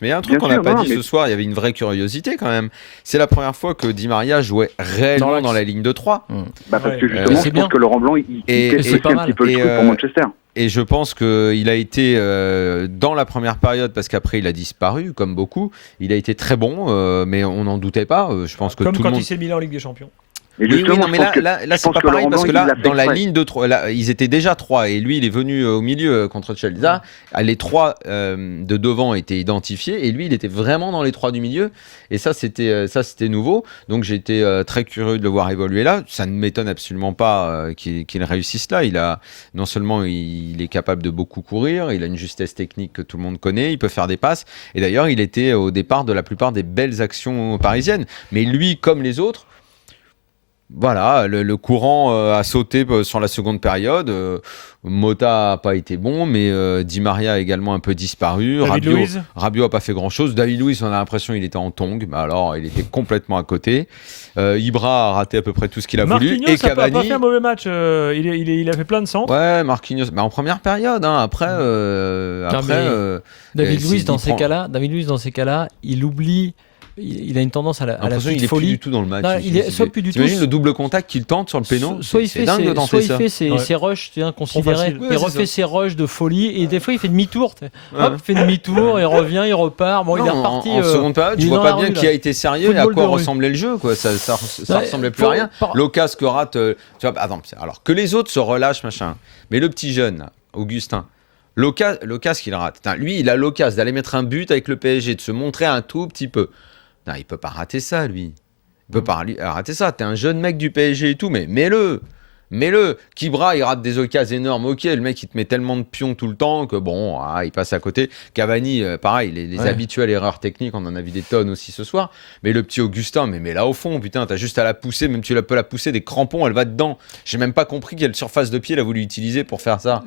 Mais il y a un truc qu'on n'a pas dit ce soir, il y avait une vraie curiosité quand même. C'est la première fois que Di Maria jouait réellement dans la ligne de 3. Parce que justement, je pense que Laurent Blanc, il testait un petit peu le truc pour Manchester. Et je pense qu'il a été, dans la première période, parce qu'après il a disparu, comme beaucoup, il a été très bon, mais on n'en doutait pas. Je pense que comme tout quand le monde... il s'est mis en Ligue des Champions. Oui, non, mais là c'est pas pareil parce que là, dans la ligne de 3, là, ils étaient déjà 3 et lui, il est venu au milieu contre Chelsea. Les 3 de devant étaient identifiés et lui, il était vraiment dans les 3 du milieu. Et ça, c'était nouveau. Donc, j'ai été très curieux de le voir évoluer là. Ça ne m'étonne absolument pas qu'il réussisse là. Non seulement il est capable de beaucoup courir, il a une justesse technique que tout le monde connaît, il peut faire des passes. Et d'ailleurs, il était au départ de la plupart des belles actions parisiennes. Mais lui, comme les autres, voilà, le courant a sauté sur la seconde période. Mota n'a pas été bon, mais Di Maria a également un peu disparu. Rabiot n'a pas fait grand-chose. David Luiz, on a l'impression qu'il était en tongue. Mais alors, il était complètement à côté. Ibra a raté à peu près tout ce qu'il a voulu. Et Cavani n'a pas fait un mauvais match. Il a fait plein de centres. Ouais, Marquinhos. Mais en première période. Après, David Luiz, dans ces cas-là, il oublie... Il a une tendance à la petite folie. Il est plus du tout dans le match. T'imagines le double contact qu'il tente sur le péno. Soit il fait ses rushs considérés, il refait ses rushs de folie et des fois il fait demi-tour. Hop, il fait demi-tour, il revient, il repart. Bon, il est reparti. En seconde période, tu vois pas bien qui a été sérieux et à quoi ressemblait le jeu. Ça ressemblait plus à rien. L'occasion que rate. Alors que les autres se relâchent, machin. Mais le petit jeune, Augustin. L'occasion qu'il rate. Lui, il a l'occasion d'aller mettre un but avec le PSG, de se montrer un tout petit peu. Non, il peut pas rater ça, lui. Il peut pas rater ça. T'es un jeune mec du PSG et tout, mais mets-le. Kibra, il rate des occasions énormes. Ok, le mec, il te met tellement de pions tout le temps que bon, il passe à côté. Cavani, pareil, les habituelles erreurs techniques, on en a vu des tonnes aussi ce soir. Mais le petit Augustin, mais là au fond, putain, t'as juste à la pousser, même tu peux la pousser des crampons, elle va dedans. J'ai même pas compris quelle surface de pied il a voulu utiliser pour faire ça.